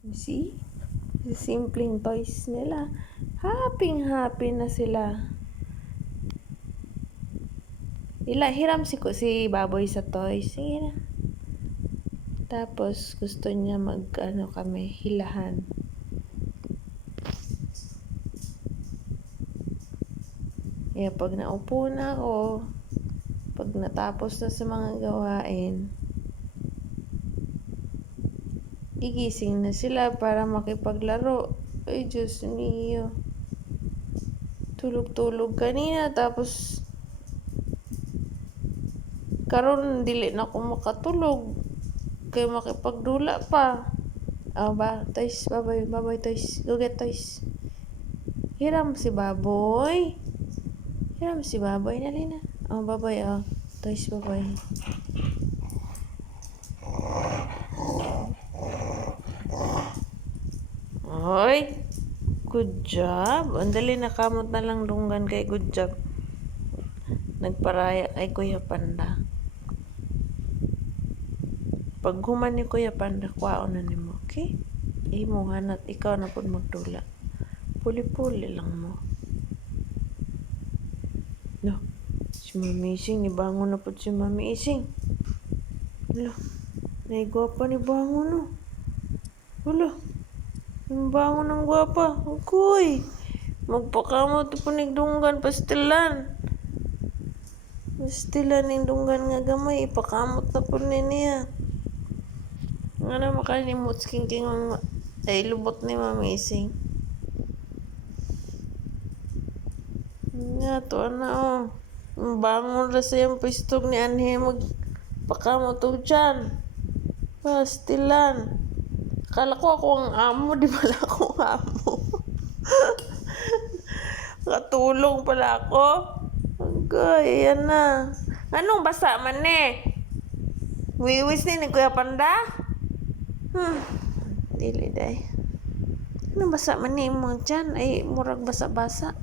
You see? The simpleng toys nila. Happy na sila. Hiram si Baboy sa toys. Sige na. Tapos, gusto niya kami, hilahan. Kaya pag naupo na ako, pag natapos na sa mga gawain, gigising na sila para makipaglaro. Ay, Diyos mio. Tulog-tulog kanina, tapos karon dili na ako makatulog. Kaya makipagdula pa. Ba, toys, baboy, toys. Go get toys. Hiram si Baboy. Dali na. Baboy, toys, baboy. Hoy, good job. Andali, nakamot na lang dunggan kay good job. Nagparaya kay Kuya Panda. Pag human ni Kuya Panda, kwaon na nimo, okay? Imo hanat, ikaw na po magdula. Puli-puli lang mo. No, si Mami Ising, nibangon na po si Mami Ising. Wala, naigwapa ni bangon no. Wala, bangon ng gwapa. Uy, magpakamot po nigdunggan, pastilan ng dunggan nga gamay, ipakamot na po niya. Nga na makalimot king ay lubot ni Mami Ising. Nga to bangon ra sayang pistog ni Anhe magpakamot to dyan. Pastilan. Akala ko ako ang amo, di pala ako ang amo. Katulong pala ako. Okay, yan na. Anong basa man Wiwis ni Kuya Panda? Dili day. Anong basa man mo dyan? Ay, murag basa-basa.